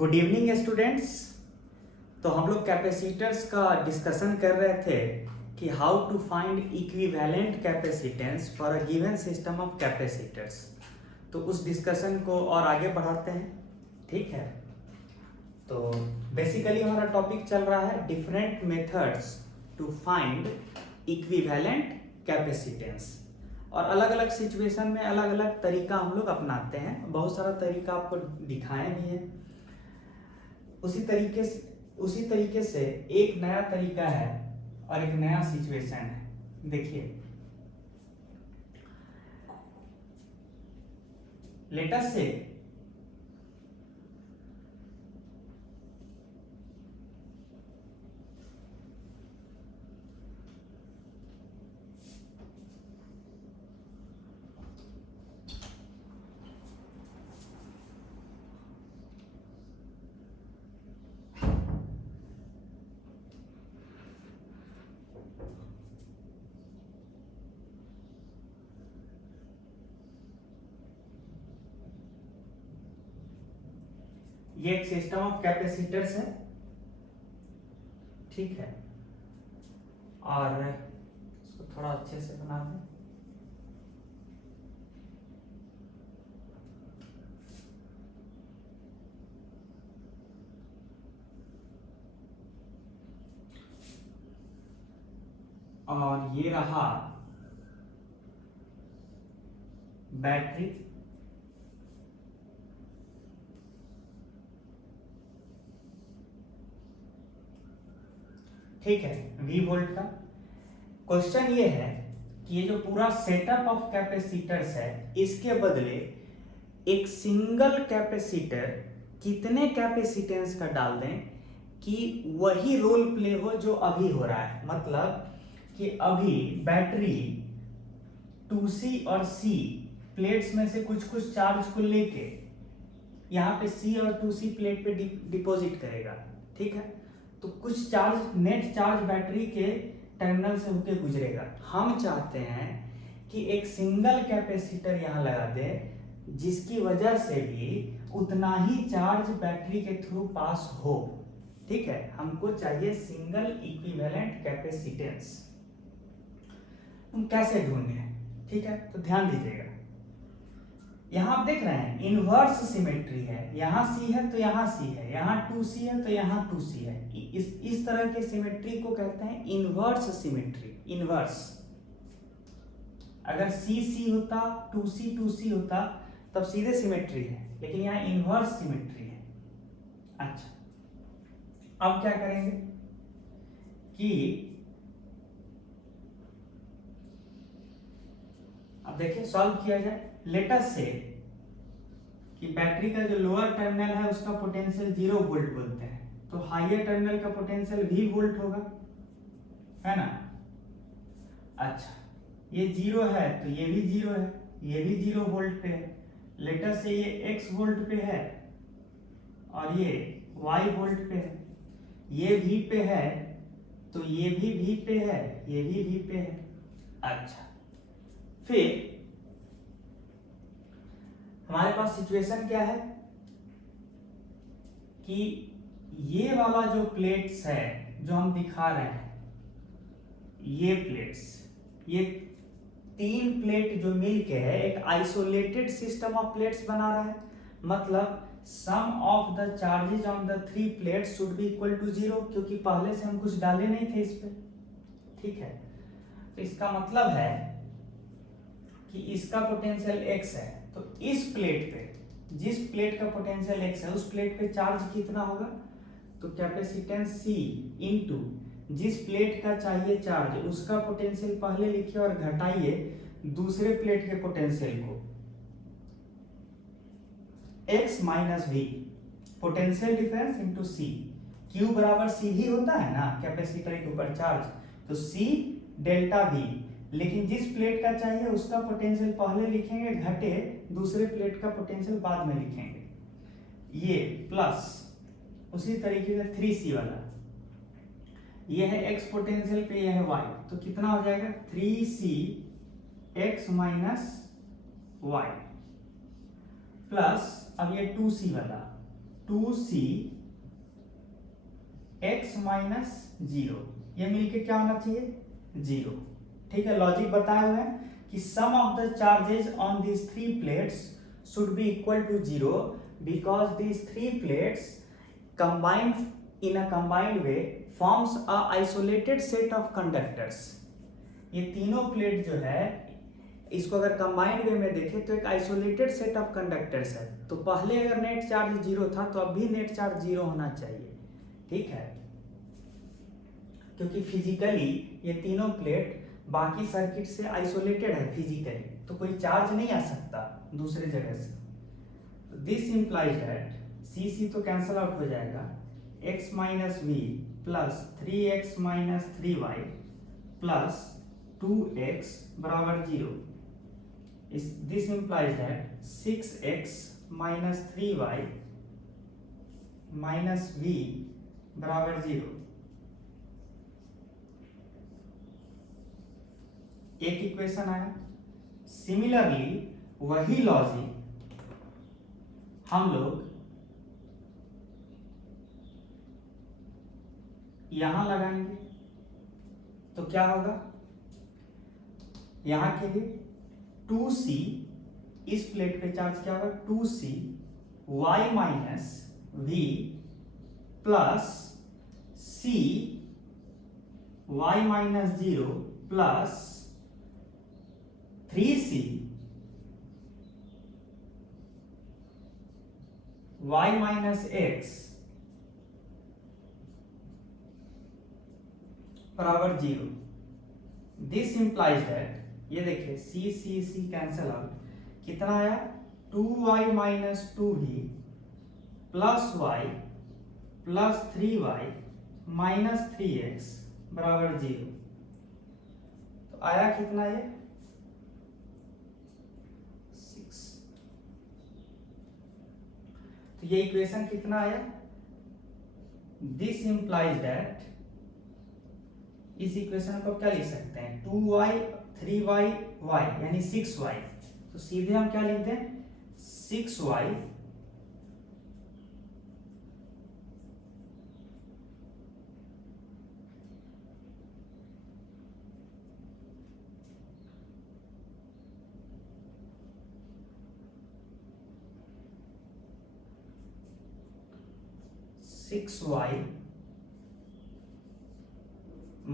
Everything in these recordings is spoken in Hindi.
Good evening students. तो हम लोग कैपेसिटर्स का डिस्कशन कर रहे थे कि how to find equivalent capacitance for a given system of capacitors. तो उस डिस्कशन को और आगे बढ़ाते हैं, ठीक है। तो बेसिकली हमारा टॉपिक चल रहा है different methods to find equivalent capacitance, और अलग अलग सिचुएशन में अलग अलग तरीका हम लोग अपनाते हैं। बहुत सारा तरीका आपको दिखाए भी हैं। उसी तरीके से एक नया तरीका है और एक नया सिचुएशन है। देखिए, लेट अस से ये एक सिस्टम ऑफ कैपेसिटर्स है, ठीक है। और इसको थोड़ा अच्छे से बना दें। और ये रहा बैटरी, ठीक है, V वोल्ट का। क्वेश्चन ये है कि ये जो पूरा सेटअप ऑफ कैपेसिटर्स है, इसके बदले एक सिंगल कैपेसिटर कितने कैपेसिटेंस का डाल दें कि वही रोल प्ले हो जो अभी हो रहा है। मतलब कि अभी बैटरी 2C और C प्लेट्स में से कुछ कुछ चार्ज को लेके यहाँ पे C और 2C प्लेट पे डिपॉजिट करेगा, ठीक है। तो कुछ चार्ज, नेट चार्ज बैटरी के टर्मिनल से होके गुजरेगा। हम चाहते हैं कि एक सिंगल कैपेसिटर यहाँ लगा दे जिसकी वजह से भी उतना ही चार्ज बैटरी के थ्रू पास हो, ठीक है। हमको चाहिए सिंगल इक्विवेलेंट कैपेसिटेंस। हम कैसे ढूंढे, ठीक है। तो ध्यान दीजिएगा, यहाँ आप देख रहे हैं इनवर्स सिमेट्री है। यहाँ C है तो यहाँ C है, यहाँ 2C है तो यहाँ 2C है। इस तरह के सिमेट्री को कहते हैं इनवर्स सिमेट्री। इनवर्स, अगर C होता, 2C होता, तब सीधे सिमेट्री है, लेकिन यहाँ इनवर्स सिमेट्री है। अच्छा, अब क्या करेंगे कि अब देखिए सॉल्व किया जाए। लेट अस से कि बैटरी का जो लोअर टर्मिनल है उसका पोटेंशियल 0 वोल्ट बोलते हैं, तो हायर टर्मिनल का पोटेंशियल V वोल्ट होगा, है ना। अच्छा, ये 0 है तो ये भी 0 है, ये भी 0 वोल्ट पे है। लेट अस से ये X वोल्ट पे है और ये Y वोल्ट पे है। ये V पे है तो ये भी V पे है, ये भी V पे है। अच्छा, फिर हमारे पास सिचुएशन क्या है कि ये वाला जो प्लेट्स है जो हम दिखा रहे हैं, ये प्लेट्स, ये 3 प्लेट जो मिलके है एक आइसोलेटेड सिस्टम ऑफ प्लेट्स बना रहा है। मतलब sum of the charges on the 3 plates should be equal to 0, क्योंकि पहले से हम कुछ डाले नहीं थे इस पे, ठीक है। तो इसका मतलब है कि इसका पोटेंशियल X है, तो इस प्लेट पे, जिस प्लेट का पोटेंशियल X है, उस प्लेट पे चार्ज कितना होगा, तो कैपेसिटेंस C इनटू जिस प्लेट का चाहिए चार्ज उसका पोटेंशियल पहले लिखिए और घटाइए दूसरे प्लेट के पोटेंशियल को, X minus V, potential difference into C। Q बराबर C ही होता है ना कैपेसिटर के ऊपर चार्ज, तो C डेल्टा V। लेकिन जिस प्लेट का चाहिए उसका पोटेंशियल पहले लिखेंगे, घटे दूसरे प्लेट का पोटेंशियल बाद में लिखेंगे। ये प्लस उसी तरीके से 3C वाला, ये है X पोटेंशियल पे, ये है Y, तो कितना हो जाएगा 3C X minus Y plus अब ये 2C वाला, 2c x माइनस 0, ये मिलके क्या होना चाहिए 0। ठीक है, लॉजिक बताए हुए हैं कि sum of the charges on these three plates should be equal to 0 because these three plates combined in a combined way forms a isolated set of conductors। ये तीनों प्लेट जो है इसको अगर कंबाइंड वे में देखें तो एक आइसोलेटेड सेट ऑफ कंडक्टर्स है। तो पहले अगर नेट चार्ज 0 था तो अब भी नेट चार्ज 0 होना चाहिए। ठीक है, क्योंकि फिजिकली ये तीनों प्लेट बाकी सर्किट से आइसोलेटेड है फिजिकली, तो कोई चार्ज नहीं आ सकता दूसरे जगह से। This implies that C C तो कैंसिल आउट हो जाएगा, x minus V plus 3x minus 3y plus 2x बराबर 0। This implies that 6x minus 3y minus v बराबर 0। एक इक्वेशन आया। सिमिलरली वही लॉजिक हम लोग यहां लगाएंगे तो क्या होगा, यहां के लिए 2c, इस प्लेट पे चार्ज क्या होगा 2c y minus v plus c y minus 0 plus 3c y minus x बराबर 0। दिस इंप्लाइज दैट, ये देखिए c c c cancel out, कितना आया 2y minus 2v plus y plus 3y minus 3x बराबर 0। तो आया कितना ये 6। तो ये इक्वेशन कितना आया, दिस इंप्लाइज दैट, इस इक्वेशन को क्या लिख सकते हैं 2y 3y y यानी 6y। तो सीधे हम क्या लिखते हैं 6y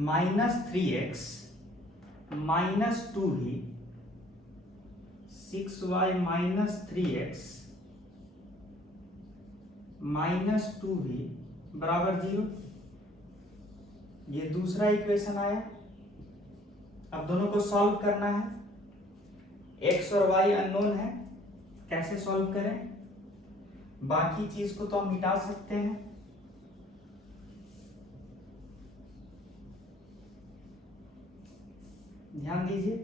minus 3x minus 2v, 6y minus 3x minus 2v बराबर 0। ये दूसरा इक्वेशन आया। अब दोनों को सॉल्व करना है, x और y अननोन है, कैसे सॉल्व करें, बाकी चीज को तो हम मिटा सकते हैं। ध्यान दीजिए,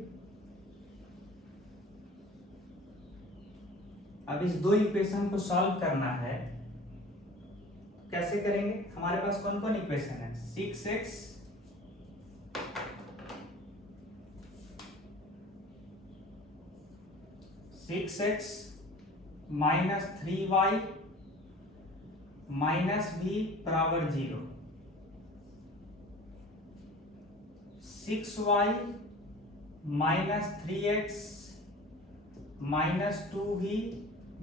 अब इस दो इक्वेशन को सॉल्व करना है, कैसे करेंगे, हमारे पास कौन कौन इक्वेशन है 6x minus 3y minus v बराबर 0, 6y minus 3x minus 2v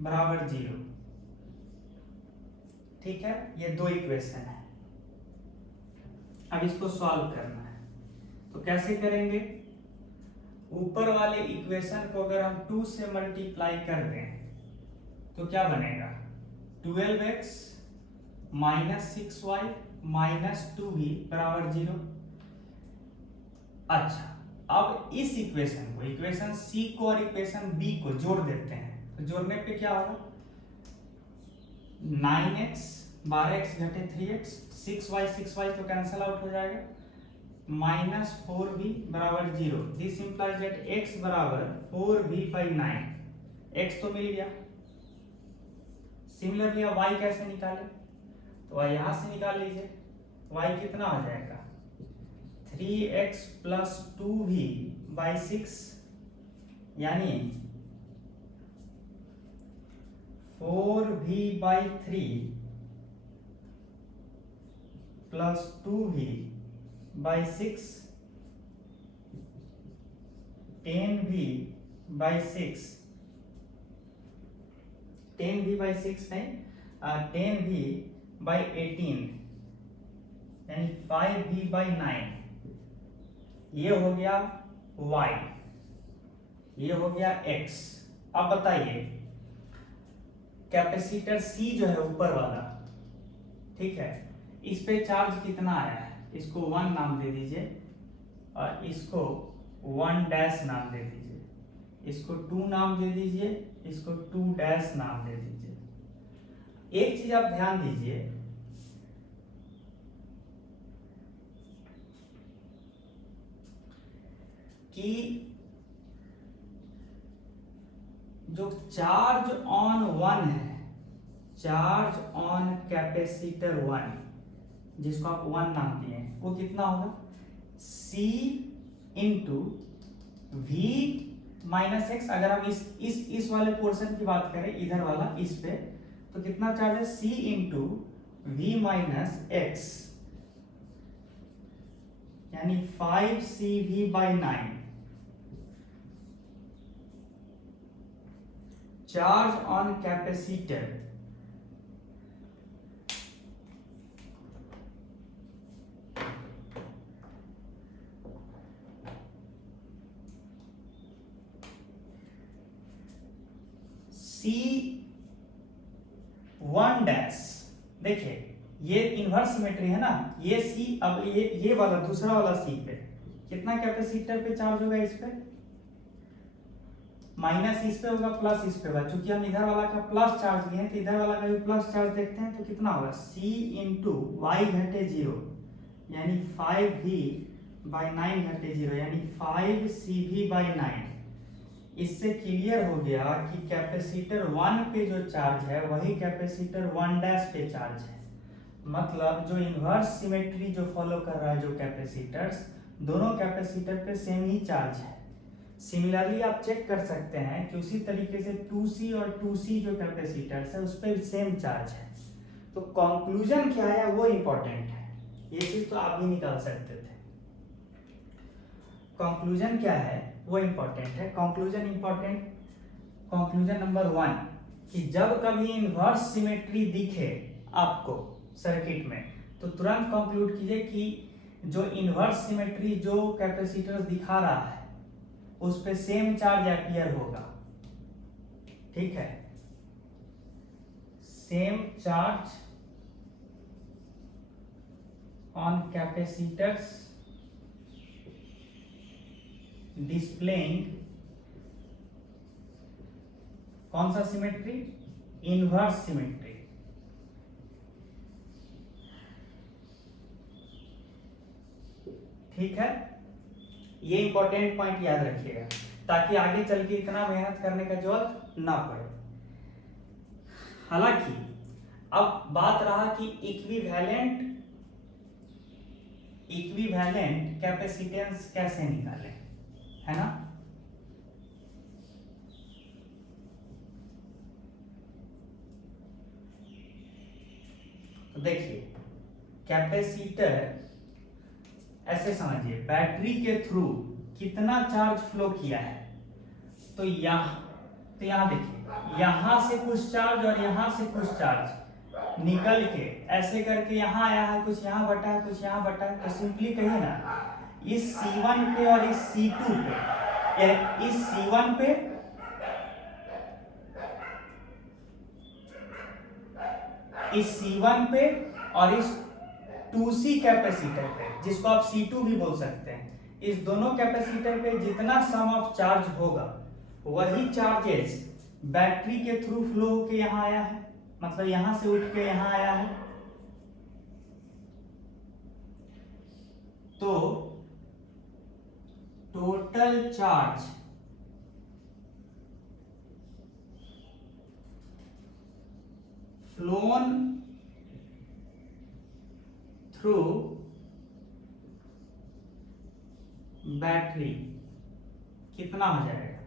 बराबर 0। ठीक है, ये दो इक्वेशन है। अब इसको सॉल्व करना है, तो कैसे करेंगे, ऊपर वाले इक्वेशन को अगर हम 2 से मल्टीप्लाई कर दें तो क्या बनेगा 12x minus 6y minus 2v बराबर 0। अच्छा, अब इस इक्वेशन को, इक्वेशन सी को और इक्वेशन बी को जोड़ देते हैं, तो जोड़ने पे क्या होगा 9x 12x घटे 3x, 6y तो कैंसल आउट हो जाएगा, माइनस 4v बराबर 0। दिस इंप्लाइज दैट x बराबर 4v बाई 9, x तो मिल गया। सिमिलरली अब y कैसे निकाले, तो y यहां से निकाल लीजिए, y कितना आ जाएगा 3x प्लस 2v बाई 6 यानी 4v by 3 plus 2v by 6 10v by 6 10v by 6 नहीं 10v बाई 18 यानी 5v बाई 9 ये हो गया y, ये हो गया x। अब बताइए कैपेसिटर C जो है ऊपर वाला, ठीक है, इस पे चार्ज कितना आया है, इसको 1 नाम दे दीजिए और इसको 1 डैश नाम दे दीजिए, इसको 2 नाम दे दीजिए, इसको 2 डैश नाम दे दीजिए। एक चीज आप ध्यान दीजिए कि जो चार्ज ऑन 1 है, चार्ज ऑन कैपेसिटर 1 जिसको आप 1 नाम दिए हैं, वो कितना होगा C into V minus x. अगर हम इस वाले पोर्शन की बात करें, इधर वाला इस पे, तो कितना चार्ज है C into V minus x यानी 5CV by 9। Charge on capacitor C1 dash, देखिए ये इनवर्स सिमेट्री है ना, ये C, अब ये वाला दूसरा वाला C पे कितना कैपेसिटर पे चार्ज होगा, इस पे माइनस इस पे होगा, प्लस इस पे होगा। चूंकि हम इधर वाला का प्लस चार्ज लिए हैं तो इधर वाला का भी प्लस चार्ज देखते हैं, तो कितना होगा C इंटू वाई घटे 0 यानी 5V बाई 9 घटे 0 यानी 5CV बाई 9। इससे क्लियर हो गया कि कैपेसिटर 1 पे जो चार्ज है वही कैपेसिटर 1 डैश पे चार्ज है। मतलब जो इनवर्स सिमेट्री जो फॉलो कर रहा है जो कैपेसिटर्स, दोनों कैपेसिटर पे सेम ही चार्ज है। सिमिलरली आप चेक कर सकते हैं कि उसी तरीके से 2C और 2C जो कैपेसिटर्स है उस पर सेम चार्ज है। तो कंक्लूजन क्या है वो इंपॉर्टेंट है, ये चीज तो आप भी निकाल सकते थे। कंक्लूजन क्या है वो इंपॉर्टेंट है। कंक्लूजन इंपॉर्टेंट, कंक्लूजन नंबर 1 कि जब कभी इनवर्स सिमेट्री दिखे आपको सर्किट में तो तुरंत कंक्लूड कीजिए कि जो इनवर्स सिमेट्री जो कैपेसिटर दिखा रहा है उस पे सेम चार्ज अपीयर होगा, ठीक है, same charge on capacitors displaying कौन सा सिमेट्री, इनवर्स सिमेट्री। ठीक है, ये इंपॉर्टेंट पॉइंट याद रखिएगा ताकि आगे चल के इतना मेहनत करने का जरूरत ना पड़े। हालांकि अब बात रहा कि इक्विवेलेंट कैपेसिटेंस कैसे निकालें, है ना। तो देखिए कैपेसिटर ऐसे समझिए, बैटरी के थ्रू कितना चार्ज फ्लो किया है, तो यहाँ देखिए यहां से कुछ चार्ज और यहां से कुछ चार्ज निकल के ऐसे करके यहाँ आया है, कुछ यहाँ बटा है, कुछ यहाँ बटा है। तो सिंपली कहिए ना इस C1 पे और इस C2 पे, इस C1 पे और इस 2C कैपेसिटर पे, जिसको आप C2 भी बोल सकते हैं, इस दोनों कैपेसिटर पे जितना सम ऑफ चार्ज होगा वही चार्जेस बैटरी के थ्रू फ्लो होके यहाँ आया है, मतलब यहां से उठ के यहाँ आया है। तो total charge phloem through battery कितना हो जाएगा,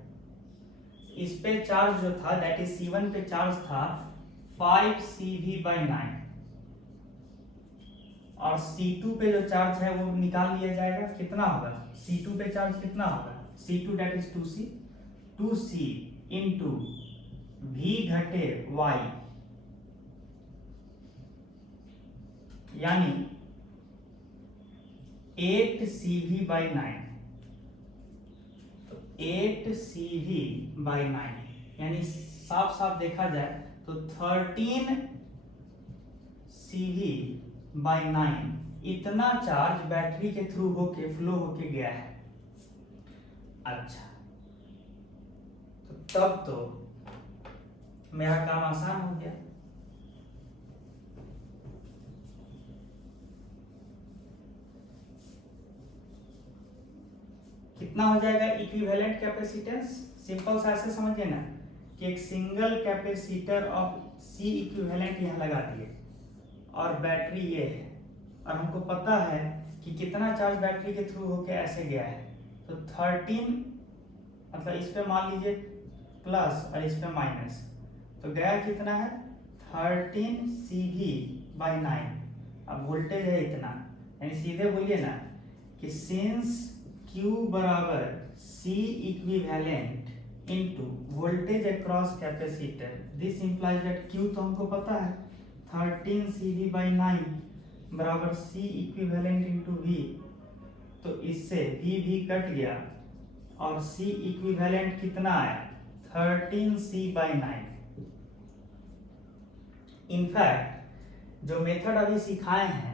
इस पे चार्ज जो था दैट इज C1 पे चार्ज था 5CV/9 और C2 पे जो चार्ज है वो निकाल लिया जाएगा, कितना होगा C2 पे चार्ज कितना होगा, C2 that is 2C, 2C into V घटे Y, यानी 8CV/9, तो 8CV/9 यानी साफ साफ देखा जाए तो 13CV/9 इतना चार्ज बैटरी के थ्रू होके फ्लो होके गया है। अच्छा, तो तब तो मेरा काम आसान हो गया। कितना हो जाएगा इक्विवेलेंट कैपेसिटेंस, सिंपल सा ऐसे समझिए ना कि एक single capacitor of C equivalent यहाँ लगा दिए और बैटरी ये है, और हमको पता है कि कितना चार्ज बैटरी के थ्रू होके ऐसे गया है, तो 13 मतलब इस पे मान लीजिए प्लस और इस पे माइनस, तो गया कितना है 13CV/9। अब वोल्टेज है इतना, यानी सीधे बोलिए ना कि सिंस Q बराबर C equivalent into voltage across capacitor, this implies that Q तो हमको पता है 13CV/9 बराबर C इक्विवेलेंट इनटू V, तो इससे V कट गया और C इक्विवेलेंट कितना आया 13C/9। इनफैक्ट जो मेथड अभी सिखाए हैं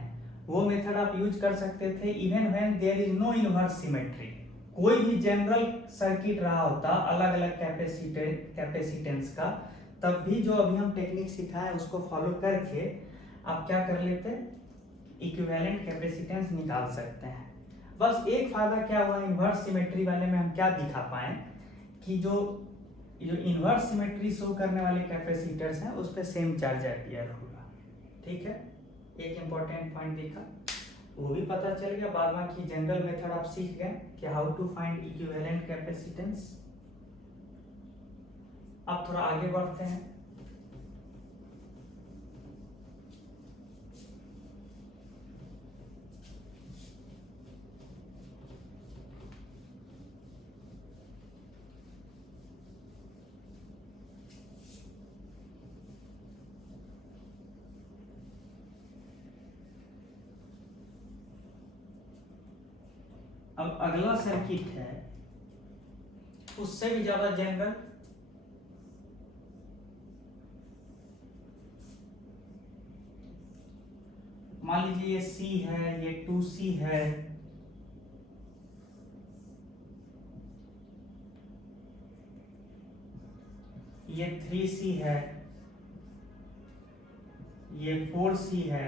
वो मेथड आप यूज कर सकते थे even when there is no inverse symmetry. कोई भी जनरल सर्किट रहा होता अलग अलग कैपेसिटेंस का, तब भी जो अभी हम टेक्निक सिखाए उसको फॉलो करके आप क्या कर लेते, इक्विवेलेंट कैपेसिटेंस निकाल सकते हैं। बस एक फायदा क्या हुआ इनवर्स सिमेट्री वाले में, हम क्या दिखा पाए कि जो इनवर्स सिमेट्री शो करने वाले कैपेसिटर्स हैं उस पर सेम चार्ज अपीयर होगा। ठीक है, एक इंपॉर्टेंट पॉइंट देखा, वो भी पता चल गया। बाद बाकी जनरल मेथड आप सीख गए कि how to find equivalent capacitance. अब थोड़ा आगे बढ़ते हैं। अब अगला सर्किट है उससे भी ज्यादा जनरल, मान लीजिए ये C है, ये 2C है, ये 3C है, ये 4C है,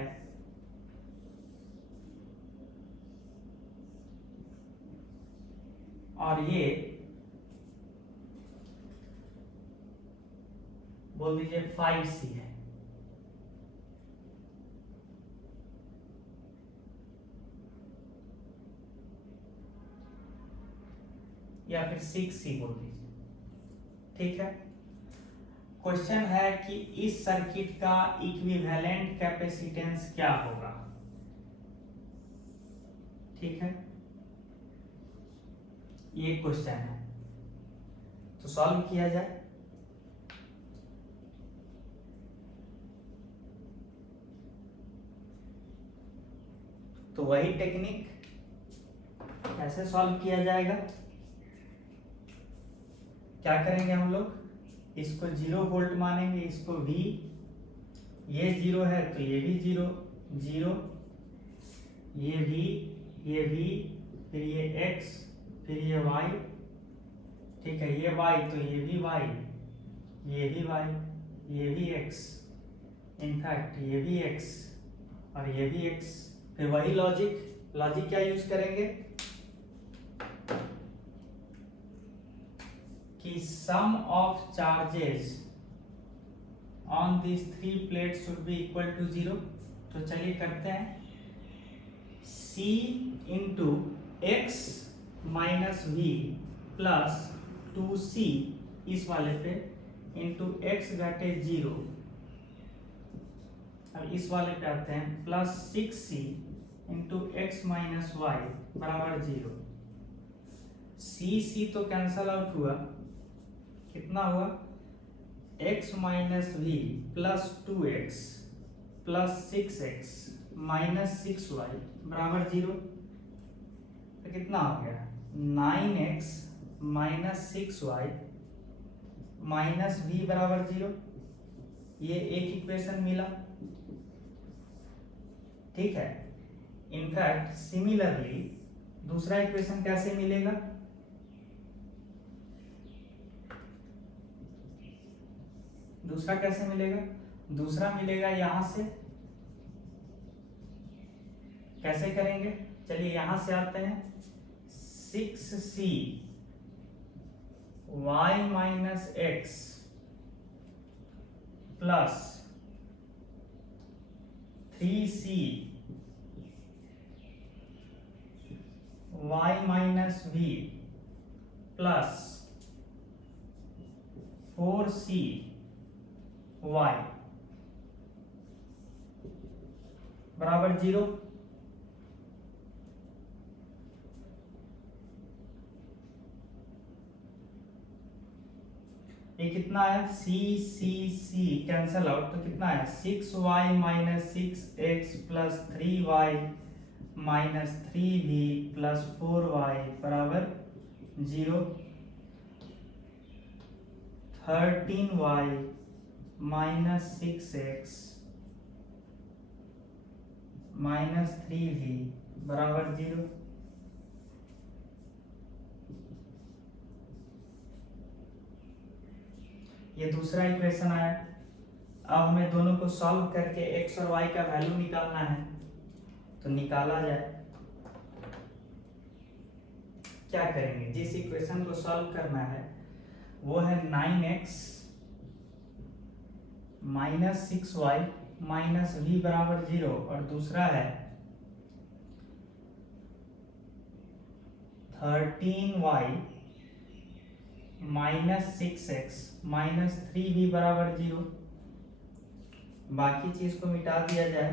और ये बोल दीजिए 5C है। या फिर 6C बोल दीजिए। ठीक है, क्वेश्चन है कि इस सर्किट का इक्विवेलेंट कैपेसिटेंस क्या होगा। ठीक है, ये क्वेश्चन है, तो सॉल्व किया जाए। तो वही टेक्निक कैसे सॉल्व किया जाएगा, क्या करेंगे हम लोग, इसको 0 वोल्ट मानेंगे, इसको V, ये 0 है तो ये भी 0, 0, ये V, फिर ये X, फिर ये Y, ठीक है, ये Y तो ये भी Y, ये भी Y, ये भी X, इनफैक्ट ये भी X और ये भी X। फिर वही लॉजिक क्या यूज करेंगे कि sum of charges on this 3 plates should be equal to 0। तो चलिए करते हैं, C into x minus V plus 2C इस वाले पे इंटू एक्स घटे 0। अब इस वाले पे आते हैं plus 6C into x minus Y बराबर 0। सी तो कैंसल आउट हुआ, कितना हुआ x minus V plus 2x plus 6x minus 6y बराबर 0। तो कितना हो गया 9x minus 6y minus we बराबर 0। ये एक इक्वेशन मिला, ठीक है। इनफैक्ट सिमिलरली दूसरा इक्वेशन कैसे मिलेगा, दूसरा कैसे मिलेगा, दूसरा मिलेगा यहां से। कैसे करेंगे, चलिए यहां से आते हैं। 6c y minus X plus 3c y minus v plus 4c y बराबर 0। ये कितना आया, सी कैंसल आउट, तो कितना आया 6y minus 6x plus 3y minus 3v plus 4y बराबर 0। 13y minus 6x minus 3v बराबर 0। ये दूसरा इक्वेशन आया। अब हमें दोनों को सॉल्व करके x और y का वैल्यू निकालना है, तो निकाला जाए। क्या करेंगे, जिस इक्वेशन को सॉल्व करना है वो है 9x minus 6y minus v बराबर 0, और दूसरा है 13y minus 6x minus 3v बराबर 0। बाकी चीज को मिटा दिया जाए।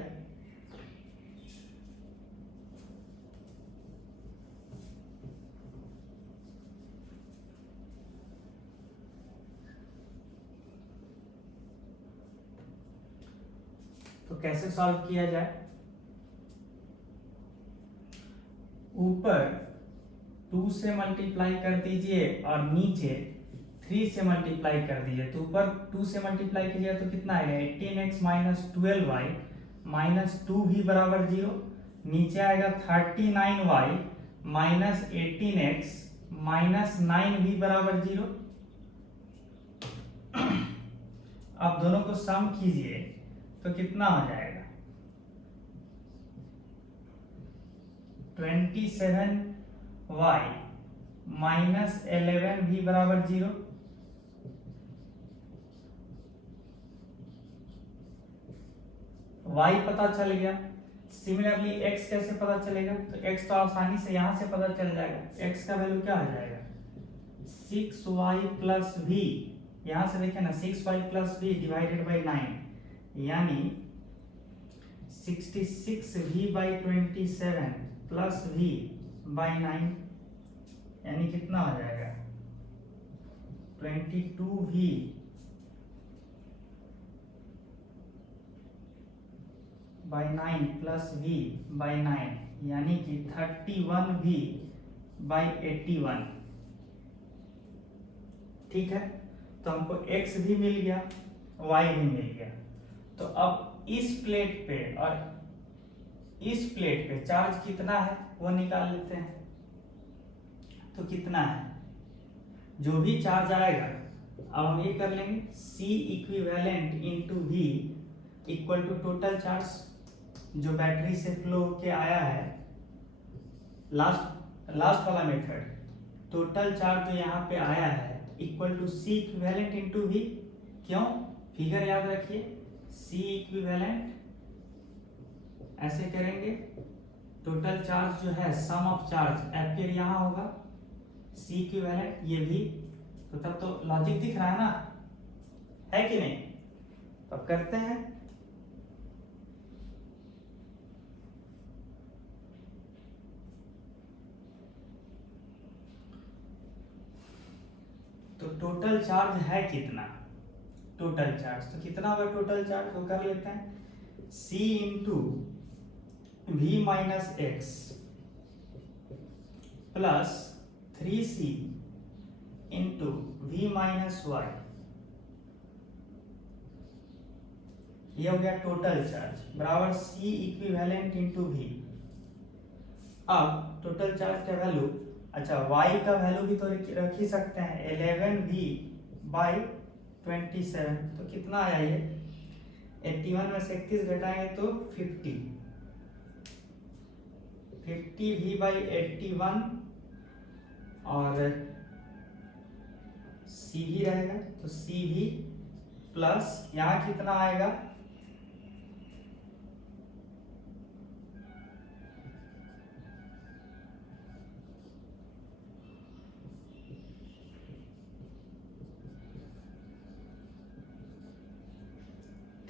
तो कैसे सॉल्व किया जाए, ऊपर 2 से मल्टीप्लाई कर दीजिए और नीचे 3 से मल्टीप्लाई कर दीजिए। तो ऊपर 2 से मल्टीप्लाई कीजिए तो कितना आएगा 18x minus 12y minus 2v बराबर 0। नीचे आएगा 39y minus 18x minus 9v बराबर 0। अब दोनों को सम कीजिए तो कितना हो जाएगा 27y माइनस 11v बराबर 0। y पता चल गया। सिमिलरली x कैसे पता चलेगा, तो x तो आसानी से यहां से पता चल जाएगा। x का वैल्यू क्या हो जाएगा 6y प्लस v, यहां से देखें ना 6y plus v divided by 9, यानी 66v by 27 plus v by 9, यानी कितना हो जाएगा 22v by 9 plus v by 9, यानी कि 31v बाई 81। ठीक है, तो हमको x भी मिल गया, y भी मिल गया। तो अब इस प्लेट पे और इस प्लेट पे चार्ज कितना है वो निकाल लेते हैं। तो कितना है, जो भी चार्ज आएगा, अब हम ये कर लेंगे C equivalent into V equal to total charge जो बैटरी से फ्लो होके आया है, लास्ट वाला मेथड, टोटल चार्ज जो यहाँ पे आया है equal to C equivalent into V। क्यों, फिगर याद रखिए, C इक्विवेलेंट ऐसे करेंगे, टोटल चार्ज जो है सम ऑफ चार्ज एपियर यहाँ होगा, C इक्विवेलेंट ये भी। तो तब तो लॉजिक दिख रहा है ना, है कि नहीं। तो अब करते हैं, टोटल चार्ज है कितना, टोटल चार्ज तो कितना होगा, टोटल चार्ज वो कर लेते हैं, C into V minus X plus 3C into V minus Y, ये हो गया टोटल चार्ज बराबर C इक्विवेलेंट इंटू V। अब टोटल चार्ज का वैल्यू, अच्छा y का वैल्यू भी तो रख ही सकते हैं, 11V बाई 27, तो कितना आया ये, 81 में से 31 घटाएंगे तो 50, 50V बाई 81 और CV रहेगा तो CV प्लस यहाँ कितना आएगा,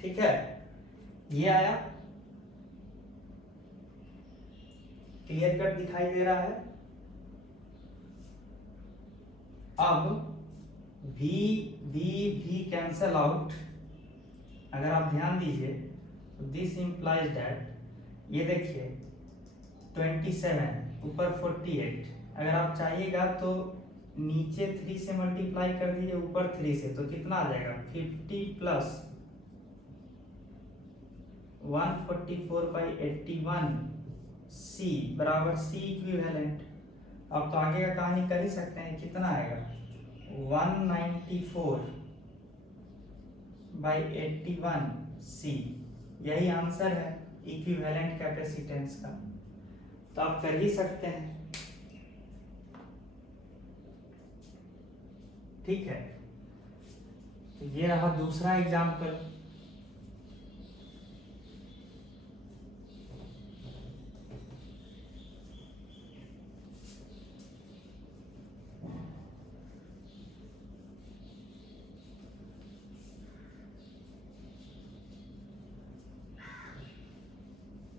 ठीक है, ये आया, क्लियर कट दिखाई दे रहा है। अब V V V cancel out, अगर आप ध्यान दीजिए तो दिस इंप्लाइज दैट, ये देखिए 27 ऊपर 48, अगर आप चाहिएगा तो नीचे 3 से मल्टीप्लाई कर दीजिए ऊपर 3 से, तो कितना आ जाएगा 50 प्लस 144/81 C बराबर C इक्विवेलेंट। अब तो आगे का कहानी कर ही सकते हैं, कितना आएगा 194/81 C, यही आंसर है इक्विवेलेंट कैपेसिटेंस का, तो आप कर ही सकते हैं, ठीक है। तो ये रहा दूसरा एग्जाम्पल।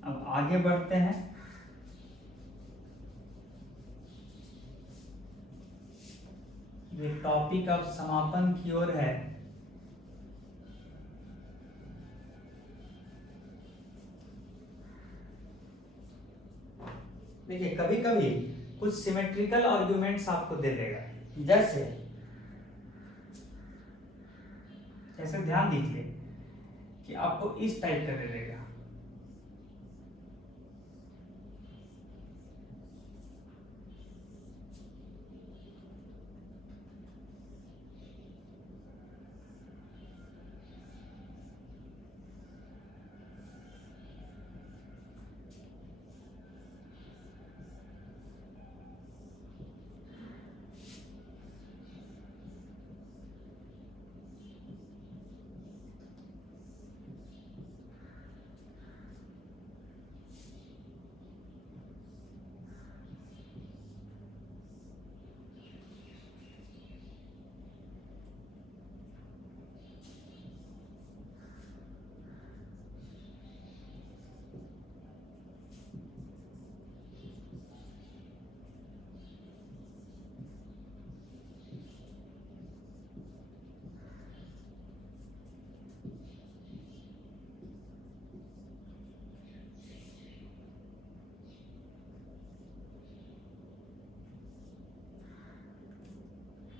अब आगे बढ़ते हैं, ये टॉपिक अब समापन की ओर है। देखिए कभी कभी कुछ सिमेट्रिकल आर्गुमेंट्स आपको दे देगा, जैसे ध्यान दीजिए कि आपको इस टाइप का दे देगा,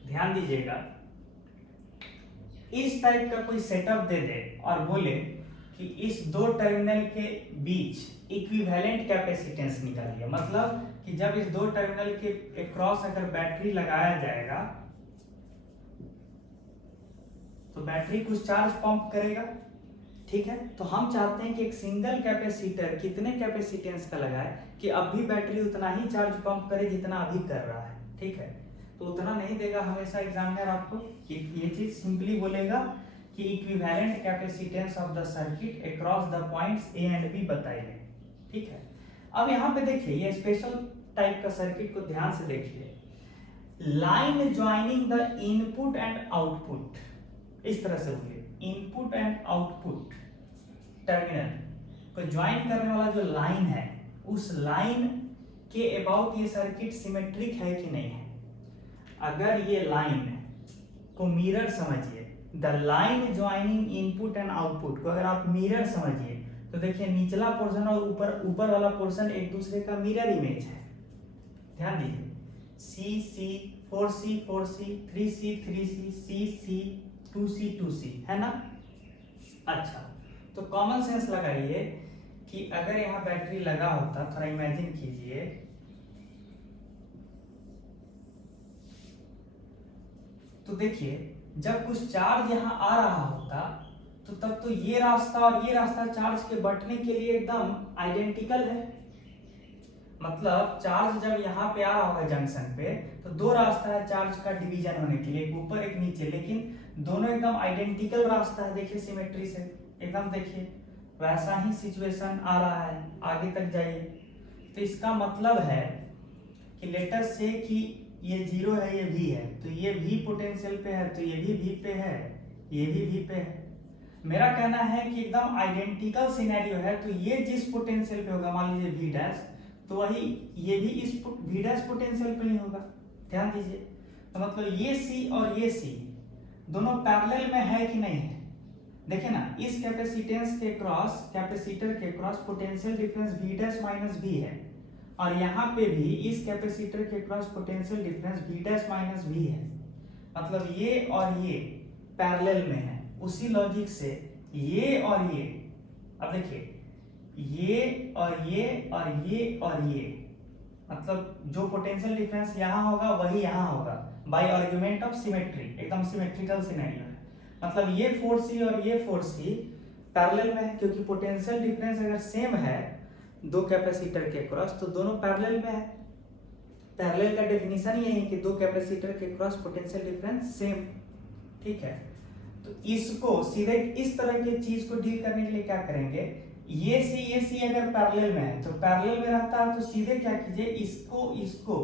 ध्यान दीजिएगा, इस टाइप का कोई सेटअप दे दे और बोले कि इस दो टर्मिनल के बीच इक्विवेलेंट कैपेसिटेंस निकालिए, मतलब कि जब इस दो टर्मिनल के अक्रॉस अगर बैटरी लगाया जाएगा तो बैटरी कुछ चार्ज पंप करेगा, ठीक है। तो हम चाहते हैं कि एक सिंगल कैपेसिटर कितने कैपेसिटेंस का लगाए कि अब भी बैटरी उतना ही चार्ज पंप करे जितना अभी कर रहा है, ठीक है। तो उतना नहीं देगा हमेशा एग्जामिनर आपको, ये चीज सिंपली बोलेगा कि equivalent capacitance of the circuit across the points A and B बताइए, ठीक है। अब यहाँ पे देखिए ये स्पेशल टाइप का सर्किट को ध्यान से देखिए, line joining the input and output, इस तरह से बोलिए इनपुट एंड आउटपुट टर्मिनल को ज्वाइन करने वाला जो लाइन है, उस लाइन के अबाउट ये सर्किट सिमेट्रिक है कि नहीं है। अगर ये लाइन को मिरर समझिए, the line joining input and output को अगर आप मिरर समझिए तो देखिए निचला पोर्शन और ऊपर वाला पोर्शन एक दूसरे का मिरर इमेज है। ध्यान दीजिए, सी सी 4C 4C 3C 3C C C 2C 2C है ना। अच्छा, तो कॉमन सेंस लगाइए कि अगर यहाँ बैटरी लगा होता, थोड़ा इमेजिन कीजिए, तो देखिए जब कुछ चार्ज यहाँ आ रहा होता तो तब तो ये रास्ता और ये रास्ता चार्ज के बंटने के लिए एकदम आइडेंटिकल है। मतलब चार्ज जब यहाँ पे आ रहा होगा जंक्शन पे तो दो रास्ता है चार्ज का डिवीजन होने के लिए, एक ऊपर एक नीचे, लेकिन दोनों एकदम आइडेंटिकल रास्ता है। देखिए सिमेट्री से एकदम, देखिए वैसा ही सिचुएशन आ रहा है। आगे तक जाइए तो इसका मतलब है कि लेटर से कि ये 0 है, ये V है, तो ये V पोटेंशियल पे है, तो ये भी V पे है, ये भी V पे है। मेरा कहना है कि एकदम आइडेंटिकल सिनेरियो है, तो ये जिस पोटेंशियल पे होगा, मान लीजिए V डैश, तो वही ये भी इस V डैश पोटेंशियल पे ही होगा। ध्यान दीजिए, तो मतलब ये C और ये C दोनों पैरेलल में है कि नहीं है। देखिए ना, इस कैपेसिटेंस के क्रॉस, कैपेसिटर के cross potential difference V dash minus V है, और यहाँ पे भी इस कैपेसिटर के cross potential difference V dash minus V है। मतलब ये और ये पैरेलल में है। उसी लॉजिक से ये और ये, अब देखिए ये और ये और ये और ये, मतलब जो पोटेंशियल डिफरेंस यहाँ होगा वही यहाँ होगा, बाय आर्गुमेंट ऑफ सिमेट्री, एकदम सिमेट्रिकल सिनेरियो है। मतलब ये 4C और ये 4C पैरेलल में है, क्योंकि पोटेंशियल डिफरेंस अगर सेम है दो कैपेसिटर के क्रॉस तो दोनों पैरेलल में है। पैरेलल का डेफिनेशन ये है कि दो कैपेसिटर के क्रॉस पोटेंशियल डिफरेंस सेम। ठीक है, तो इसको सीधे इस तरह की चीज को डील करने के लिए क्या करेंगे, ये सी अगर पैरेलल में है तो पैरेलल में रहता है तो सीधे क्या कीजिए, इसको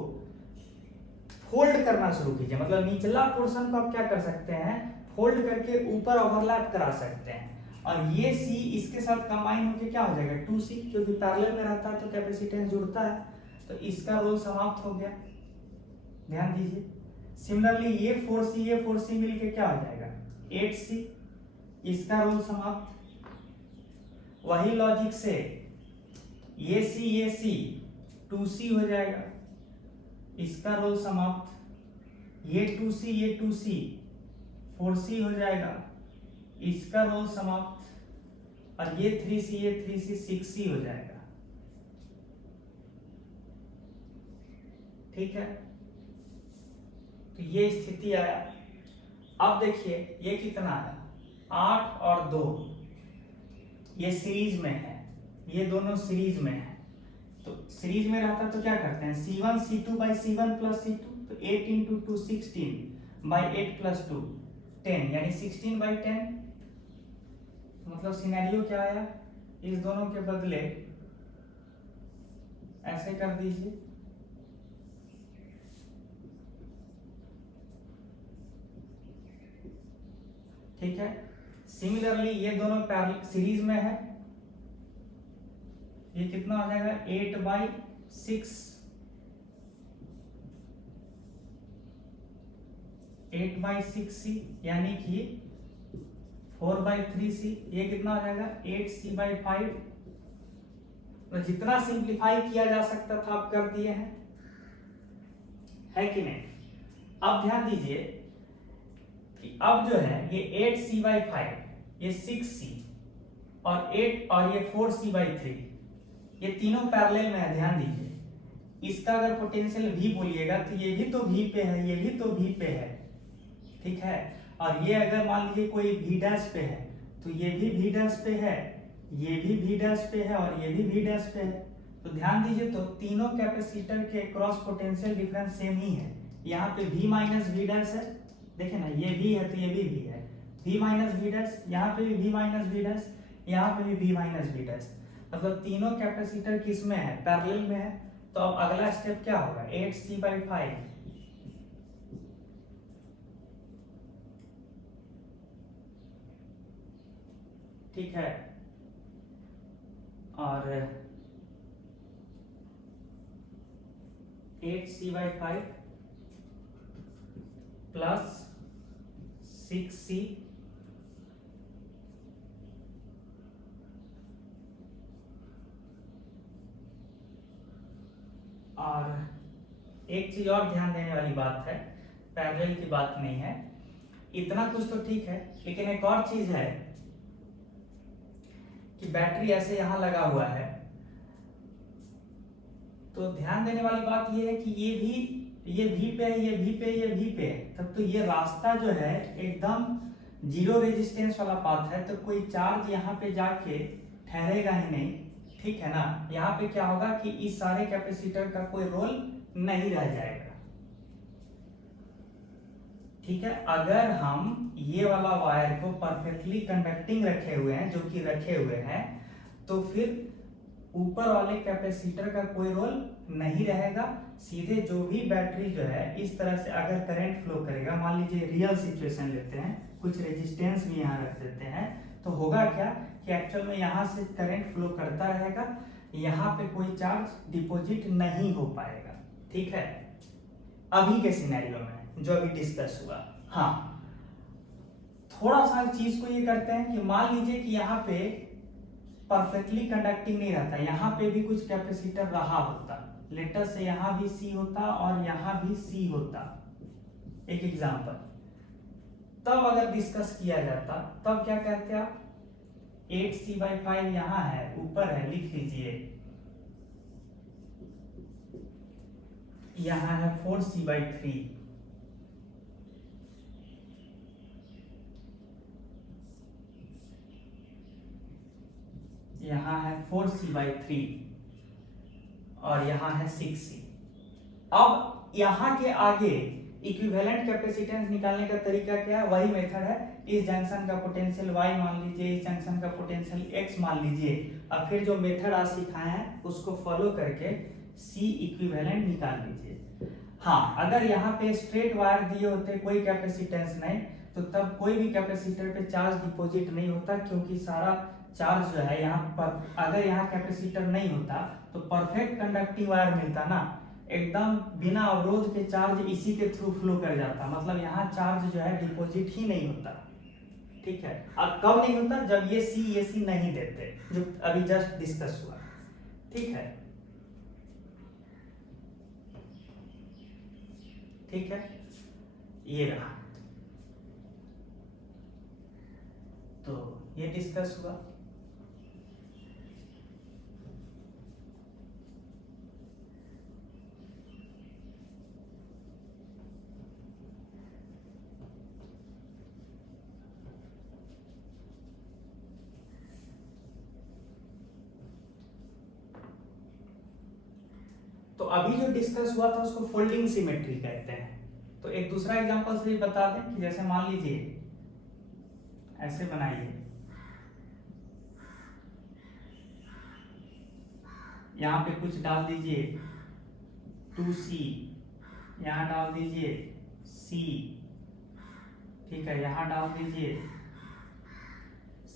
फोल्ड करना शुरू कीजिए। मतलब निचला पोर्शन को आप क्या कर सकते हैं, फोल्ड करके ऊपर ओवरलैप करा सकते हैं, और ये C इसके साथ कंबाइन होकर क्या हो जाएगा 2C, क्योंकि पैरेलल में रहता है तो कैपेसिटेंस जुड़ता है, तो इसका रोल समाप्त हो गया। ध्यान दीजिए, सिमिलरली ये 4C मिलके क्या हो जाएगा 8C, इसका रोल समाप्त। वही लॉजिक से ये C 2C हो जाएगा, इसका रोल समाप्त। ये 2C 4C हो जाएगा, इसका रोल समाप्त। और ये 3C 6C हो जाएगा। ठीक है, तो ये स्थिति आया। अब देखिए ये कितना है 8 और 2, ये सीरीज में है, ये दोनों सीरीज में है। तो सीरीज में रहता तो क्या करते हैं, C1 C2 by C1 plus C2, तो 8 into 2 16 by 8 plus 2 10, यानी 16 by 10। मतलब सिनेरियो क्या आया, इस दोनों के बदले ऐसे कर दीजिए। ठीक है, सिमिलरली ये दोनों पैरेलल सीरीज में है, ये कितना हो जाएगा 8 by 6, 8 by 6C, यानी कि 4 by 3C, ये कितना हो जाएगा 8C by 5। तो जितना सिंप्लीफाई किया जा सकता था आप कर दिए हैं, है कि नहीं। अब ध्यान दीजिए कि अब जो है ये 8C by 5, ये 6C और 8 और ये 4C by 3, ये तीनों पैरेलल में है। ध्यान दीजिए, इसका अगर पोटेंशियल V बोलिएगा तो ये भी तो V पे है, ये भी तो V पे है। ठीक है, और ये अगर मान लीजिए कोई V डैश पे है तो ये भी V डैश पे है, ये भी V डैश पे है और ये भी V डैश पे है। तो ध्यान दीजिए, तो तीनों कैपेसिटर के क्रॉस पोटेंशियल डिफरेंस सेम ही है। यहाँ पे V माइनस V डैश है, देखे ना, ये V है तो ये भी V है, V माइनस V डैश, यहाँ पे भी V माइनस V डैश, यहाँ पे भी V माइनस V डैश। मतलब तीनों कैपेसिटर किस में है, पैरेलल में है। तो अब अगला स्टेप क्या होगा, 8C by 5, ठीक है, और 8C by 5 प्लस 6C और एक चीज और ध्यान देने वाली बात है, पैरेलल की बात नहीं है, इतना कुछ तो ठीक है, लेकिन एक और चीज है कि बैटरी ऐसे यहां लगा हुआ है, तो ध्यान देने वाली बात ये है कि ये भी पे है, ये भी पे, ये भी पे है, तब तो ये रास्ता जो है एकदम जीरो रेजिस्टेंस वाला पाथ है, तो कोई चार्ज यहाँ पे जाके ठहरेगा ही नहीं, ठीक है ना। यहाँ पे क्या होगा कि इस सारे कैपेसिटर का कोई रोल नहीं रह जाएगा, ठीक है। अगर हम ये वाला वायर को परफेक्टली कंडक्टिंग रखे हुए हैं, जो कि रखे हुए हैं, तो फिर ऊपर वाले कैपेसिटर का कोई रोल नहीं रहेगा, सीधे जो भी बैटरी जो है इस तरह से अगर करंट फ्लो करेगा, मान लीजिए रियल सिचुएशन लेते हैं, कुछ रेजिस्टेंस भी यहाँ रख देते हैं, तो होगा क्या कि एक्चुअल में यहाँ से करंट फ्लो करता रहेगा, यहाँ पे कोई चार्ज डिपॉजिट नहीं हो पाएगा, ठीक है, अभी के सिनेरियो में जो अभी डिस्कस हुआ। हाँ, थोड़ा सा चीज को ये करते हैं कि मान लीजिए कि यहाँ पे परफेक्टली कंडक्टिंग नहीं रहता, यहाँ पे भी कुछ कैपेसिटर रहा होता, लेटर से यहाँ भी C होता और यहाँ भी C होता, एक एग्जांपल, तब अगर डिस्कस किया जाता तब क्या कहते हैं आप, 8C/5 यहाँ है, ऊपर है, लिख लीजिए, यहाँ है 4C/3, यहाँ है 4C/3 और यहाँ है 6C। अब यहाँ के आगे इक्विवेलेंट कैपेसिटेंस निकालने का तरीका क्या है, वही मेथड है, इस जंक्शन का पोटेंशियल Y मान लीजिए, इस जंक्शन का पोटेंशियल X मान लीजिए, और फिर जो मेथड आज सिखाए हैं उसको फॉलो करके C इक्विवेलेंट निकाल लीजिए। हाँ, अगर यहाँ पे स्ट्रेट वायर दिए होते, कोई कैपेसिटेंस नहीं, तो तब कोई भी कैपेसिटर पे चार्ज डिपॉजिट नहीं होता, क्योंकि सारा चार्ज जो है यहाँ पर, अगर यहाँ कैपेसिटर नहीं होता तो परफेक्ट कंडक्टिंग वायर मिलता ना, एकदम बिना अवरोध के चार्ज इसी के थ्रू फ्लो कर जाता, मतलब यहाँ चार्ज जो है डिपॉजिट ही नहीं होता, ठीक है। अब कब नहीं होता, जब ये C नहीं देते, जो अभी जस्ट डिस्कस हुआ, ठीक है, ठीक है, ये रहा, तो ये डिस्कस हुआ। तो अभी जो डिस्कस हुआ था उसको फोल्डिंग सिमेट्री कहते हैं। तो एक दूसरा एग्जांपल से बता दें कि जैसे मान लीजिए ऐसे बनाइए, यहाँ पे कुछ डाल दीजिए 2C, यहाँ डाल दीजिए C, ठीक है, यहाँ डाल दीजिए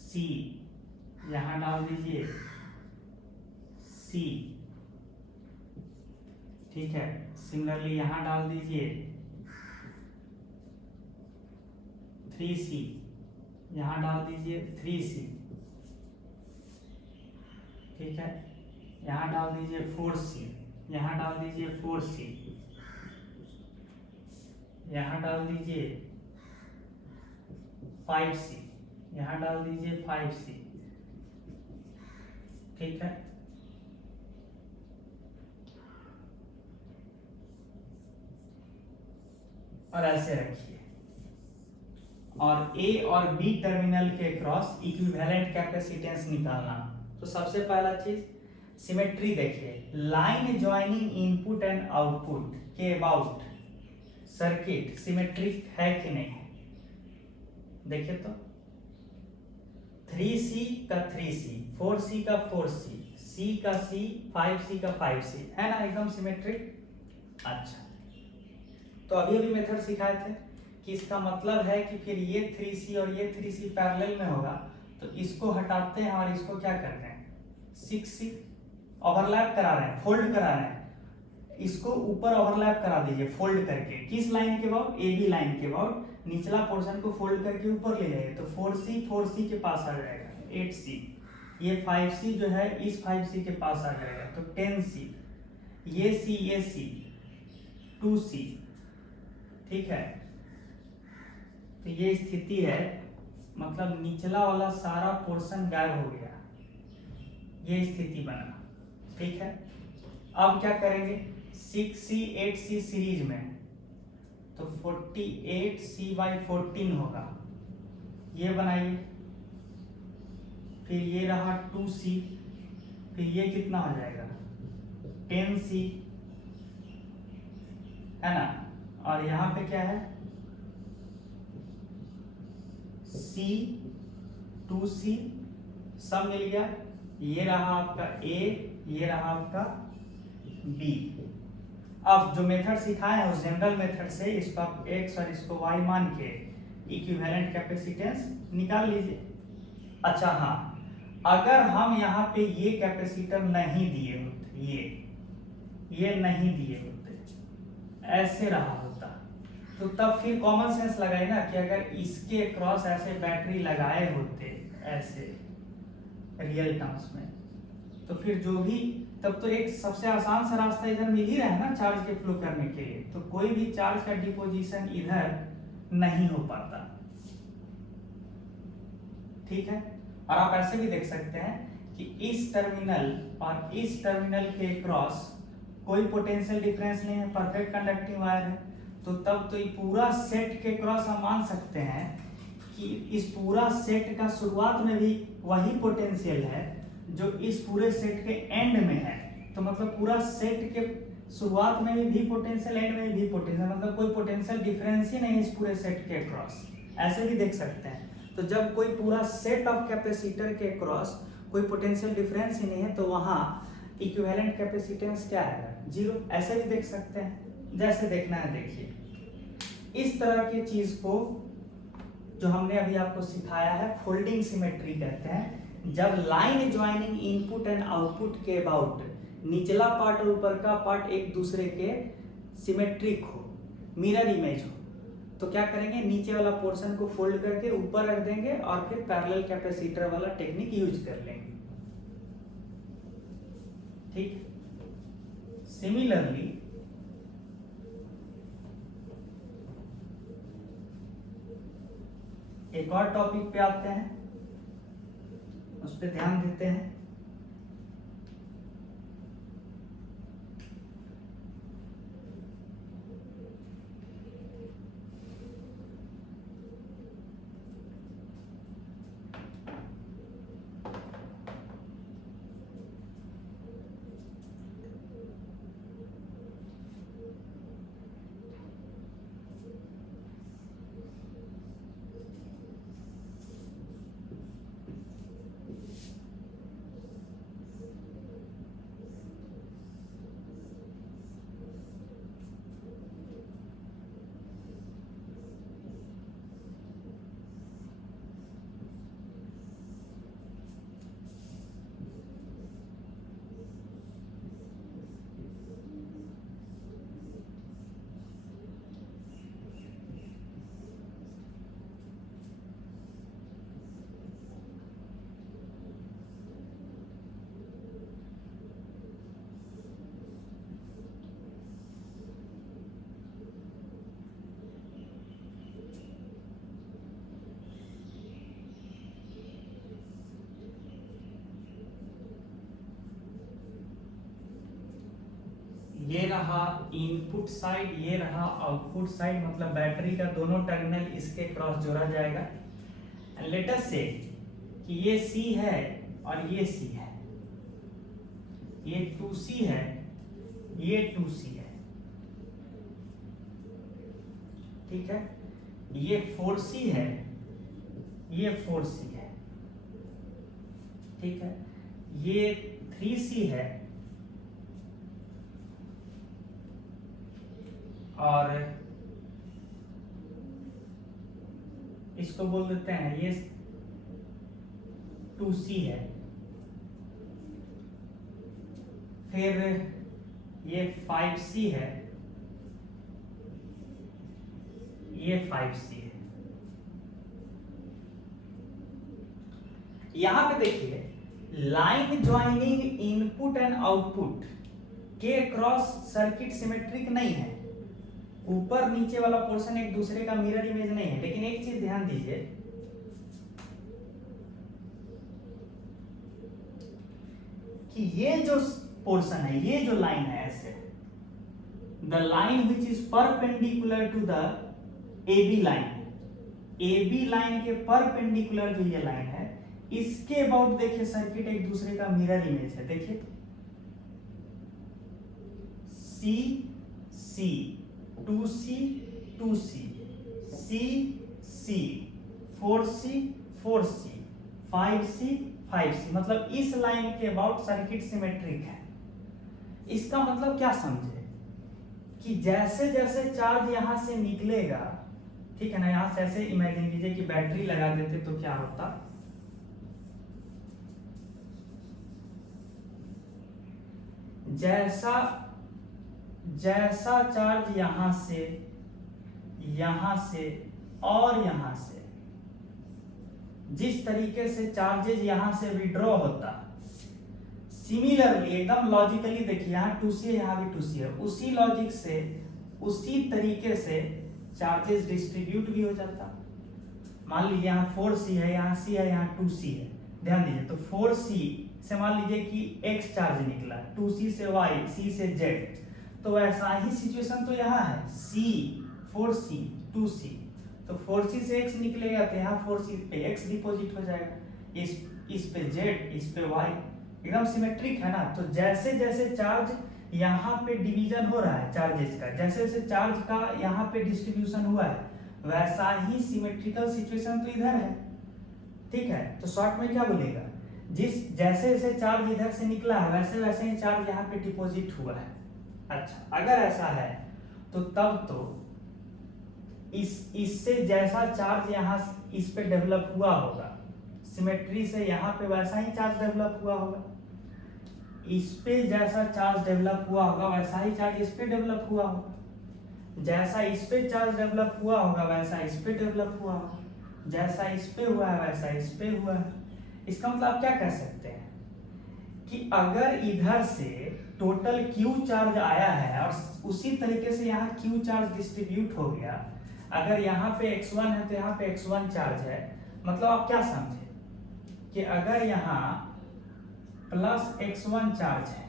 C, यहाँ डाल दीजिए C, ठीक है, सिमिलरली यहाँ डाल दीजिए 3C, यहाँ डाल दीजिए 3C, ठीक है, यहाँ डाल दीजिए 4C, यहाँ डाल दीजिए 4C, यहाँ डाल दीजिए 5C, यहाँ डाल दीजिए 5C, ठीक है, और ऐसे रखिए, और A और B टर्मिनल के क्रॉस इक्विवेलेंट कैपेसिटेंस निकालना। तो सबसे पहला चीज सिमेट्री देखिए, line joining input and output के अबाउट सर्किट सिमेट्रिक है कि नहीं है, देखिए तो 3C का 3C, 4C का 4C, C का C, 5C का 5C, है ना, एकदम सिमेट्रिक। अच्छा, तो अभी अभी मेथड सिखाए थे कि इसका मतलब है कि फिर ये 3C और ये 3C पैरेलल में होगा, तो इसको हटाते हैं और इसको क्या करते हैं 6C, ओवरलैप करा रहे हैं, फोल्ड करा रहे हैं, इसको ऊपर ओवरलैप करा दीजिए फोल्ड करके, किस लाइन के बाद, AB लाइन के बाद, निचला पोर्शन को फोल्ड करके ऊपर ले जाइए तो 4C के पास आ जाएगा, 8C। ये 5C जो है इस 5C के पास आ जाएगा तो 10C। ये C 2C। ठीक है, तो ये स्थिति है, मतलब निचला वाला सारा पोर्शन गायब हो गया, ये स्थिति बना। ठीक है, अब क्या करेंगे 6C 8C सीरीज में तो 48C/14 होगा, ये बनाइए। फिर ये रहा 2C, फिर ये कितना हो जाएगा 10C, है ना। और यहाँ पे क्या है C 2C सब मिल गया। ये रहा आपका A, ये रहा आपका B। अब जो मेथड सिखाए हैं उस जनरल मेथड से इसको आप x और इसको y मान के इक्विवेलेंट कैपेसिटेंस निकाल लीजिए। अच्छा हाँ, अगर हम यहाँ पे ये कैपेसिटर नहीं दिए होते, ये नहीं दिए होते, ऐसे रहा होता, तो तब फिर कॉमन सेंस लगाए ना कि अगर इसके क्रॉस ऐसे बैटरी लगाए होते ऐसे रियल टर्म्स में, तो फिर जो भी, तब तो एक सबसे आसान सा रास्ता इधर मिल ही रहा है ना चार्ज के फ्लो करने के लिए, तो कोई भी चार्ज का डिपोजिशन इधर नहीं हो पाता। ठीक है, और आप ऐसे भी देख सकते हैं कि इस टर्मिनल और इस टर्मिनल के क्रॉस कोई पोटेंशियल डिफरेंस नहीं है, परफेक्ट कंडक्टिंग वायर है, तो तब तो ये पूरा सेट के क्रॉस हम मान सकते हैं कि इस पूरा सेट का शुरुआत में भी वही पोटेंशियल है जो इस पूरे सेट के एंड में है। तो मतलब पूरा सेट के शुरुआत में भी पोटेंशियल, एंड में भी पोटेंशियल, मतलब कोई पोटेंशियल डिफरेंस ही नहीं है इस पूरे सेट के क्रॉस, ऐसे भी देख सकते हैं। तो जब कोई पूरा सेट ऑफ कैपेसिटर के क्रॉस कोई पोटेंशियल डिफरेंस ही नहीं है तो वहां इक्विवेलेंट कैपेसिटेंस क्या है, जीरो। ऐसे भी देख सकते हैं, जैसे देखना है देखिए। इस तरह की चीज को जो हमने अभी आपको सिखाया है फोल्डिंग सिमेट्री कहते हैं। जब line joining input and output के अबाउट निचला पार्ट और ऊपर का पार्ट एक दूसरे के सिमेट्रिक हो, मिरर इमेज हो, तो क्या करेंगे नीचे वाला पोर्शन को फोल्ड करके ऊपर रख देंगे और फिर पैरेलल कैपेसिटर वाला टेक्निक यूज कर लेंगे। ठीक, सिमिलरली एक और टॉपिक पे आते हैं, उस पर ध्यान देते हैं। ये रहा इनपुट साइड, ये रहा आउटपुट साइड, मतलब बैटरी का दोनों टर्मिनल इसके क्रॉस जोड़ा जाएगा। लेट अस से कि ये C है और ये C है, ये 2C है, ये 2C है। ठीक है, ये 4C है, ये 4C है। ठीक है, ये 3C है और इसको बोल देते हैं ये 2C है। फिर ये 5C है, ये 5C है। यहां पे देखिए line joining input and output के क्रॉस सर्किट सिमेट्रिक नहीं है, ऊपर नीचे वाला पोर्शन एक दूसरे का मिरर इमेज नहीं है। लेकिन एक चीज ध्यान दीजिए कि ये जो पोर्शन है, ये जो लाइन है ऐसे, the line which is perpendicular to the AB line, AB line के परपेंडिकुलर जो ये लाइन है, इसके अबाउट देखिए सर्किट एक दूसरे का मिरर इमेज है। देखिए C C 2C 2C C C 4C 4C 5C 5C, मतलब इस लाइन के अबाउट सर्किट सिमेट्रिक है। इसका मतलब क्या समझे कि जैसे जैसे चार्ज यहां से निकलेगा, ठीक है ना, यहां से ऐसे इमेजिन कीजिए कि बैटरी लगा देते तो क्या होता, जैसा जैसा चार्ज यहां से और यहां से, जिस तरीके से चार्जेज यहां से विड्रॉ होता, सिमिलरली एकदम लॉजिकली देखिए यहाँ 2C है, यहाँ भी 2C है, उसी लॉजिक से उसी तरीके से चार्जेस डिस्ट्रीब्यूट भी हो जाता। मान लीजिए यहाँ 4C है, यहाँ C है, यहाँ 2C है, ध्यान दीजिए तो 4C से मान लीजिए कि X चार्ज निकला, 2C से Y, C से Z, तो ऐसा ही सिचुएशन तो यहाँ है, C 4C 2C, तो 4C से X निकलेगा तो यहाँ 4C पे X डिपॉजिट हो जाएगा, इस पे Z, इस पे Y, एकदम सिमेट्रिक है ना। तो जैसे जैसे चार्ज यहाँ पे डिवीजन हो रहा है चार्जेस का, जैसे जैसे चार्ज का यहाँ पे डिस्ट्रीब्यूशन हुआ है, वैसा ही सिमेट्रिकल सिचुएशन तो इधर है, ठीक है। तो शॉर्ट में क्या बोलेगा, जैसे जैसे चार्ज इधर से निकला है वैसे वैसे ही चार्ज यहाँ पे डिपॉजिट हुआ है। अच्छा, अगर ऐसा है तो तब तो इससे जैसा चार्ज यहाँ इस पे डेवलप हुआ होगा, सिमेट्री से यहाँ पे वैसा ही चार्ज डेवलप हुआ होगा, इस पे जैसा चार्ज डेवलप हुआ होगा वैसा ही चार्ज इस पे डेवलप हुआ होगा, जैसा इस पे चार्ज डेवलप हुआ होगा वैसा इस पे डेवलप हुआ होगा, जैसा इस पे हुआ है वैसा इस पे हुआ है। इसका मतलब आप क्या कह सकते हैं कि अगर इधर से टोटल Q चार्ज आया है और उसी तरीके से यहाँ Q चार्ज डिस्ट्रीब्यूट हो गया, अगर यहाँ पे x1 है तो यहाँ पे x1 चार्ज है, मतलब आप क्या समझे कि अगर यहाँ प्लस x1 चार्ज है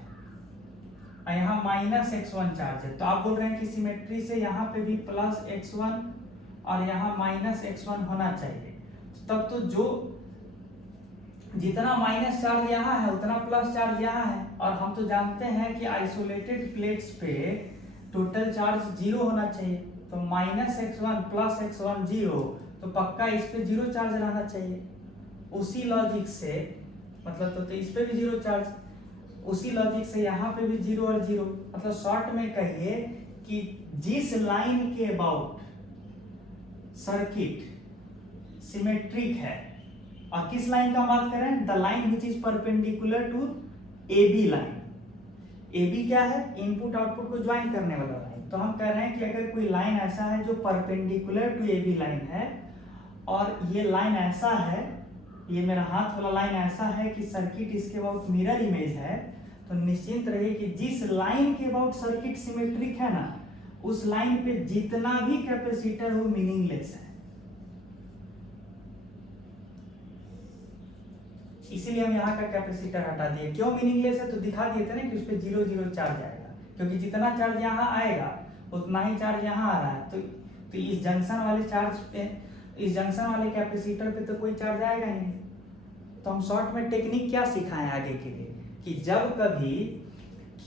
और यहाँ माइनस x1 चार्ज है, तो आप बोल रहे हैं कि सिमेट्री से यहाँ पे भी प्लस x1 और यहाँ माइनस x1 होना चाहिए, तब तो जो जितना माइनस चार्ज यहाँ है उतना प्लस चार्ज यहाँ है, और हम तो जानते हैं कि आइसोलेटेड प्लेट्स पे टोटल चार्ज 0 होना चाहिए, तो माइनस x1 प्लस x1 0, तो पक्का इस पे 0 चार्ज रहना चाहिए। उसी लॉजिक से मतलब तो इस पे भी 0 चार्ज, उसी लॉजिक से यहाँ पे भी 0 और 0, मतलब शॉर्ट में कहिए कि जिस लाइन के अबाउट सर्किट सिमेट्रिक है, और किस लाइन का बात करें, the line which is perpendicular to AB line. AB क्या है, इनपुट आउटपुट को ज्वाइन करने वाला लाइन। तो हम कह रहे हैं कि अगर कोई लाइन ऐसा है जो परपेंडिकुलर टू AB लाइन है, और ये लाइन ऐसा है, ये मेरा हाथ वाला लाइन ऐसा है कि सर्किट इसके अबाउट मिरर इमेज है, तो निश्चिंत रहिए कि जिस लाइन के अबाउट सर्किट सिमेट्रिक है ना, उस लाइन पे जितना भी कैपेसिटर हो मीनिंगलेस है। इसीलिए हम यहाँ का कैपेसिटर हटा दिए। क्यों मीनिंगलेस है, तो दिखा दिए थे ना कि उस पे 0 0 चार्ज आएगा, क्योंकि जितना चार्ज यहाँ आएगा उतना ही चार्ज यहाँ आ रहा है, तो इस जंक्शन वाले चार्ज पे, इस जंक्शन वाले कैपेसिटर पे तो कोई चार्ज आएगा ही नहीं। तो हम शॉर्ट में टेक्निक क्या सिखाएं आगे के लिए कि जब कभी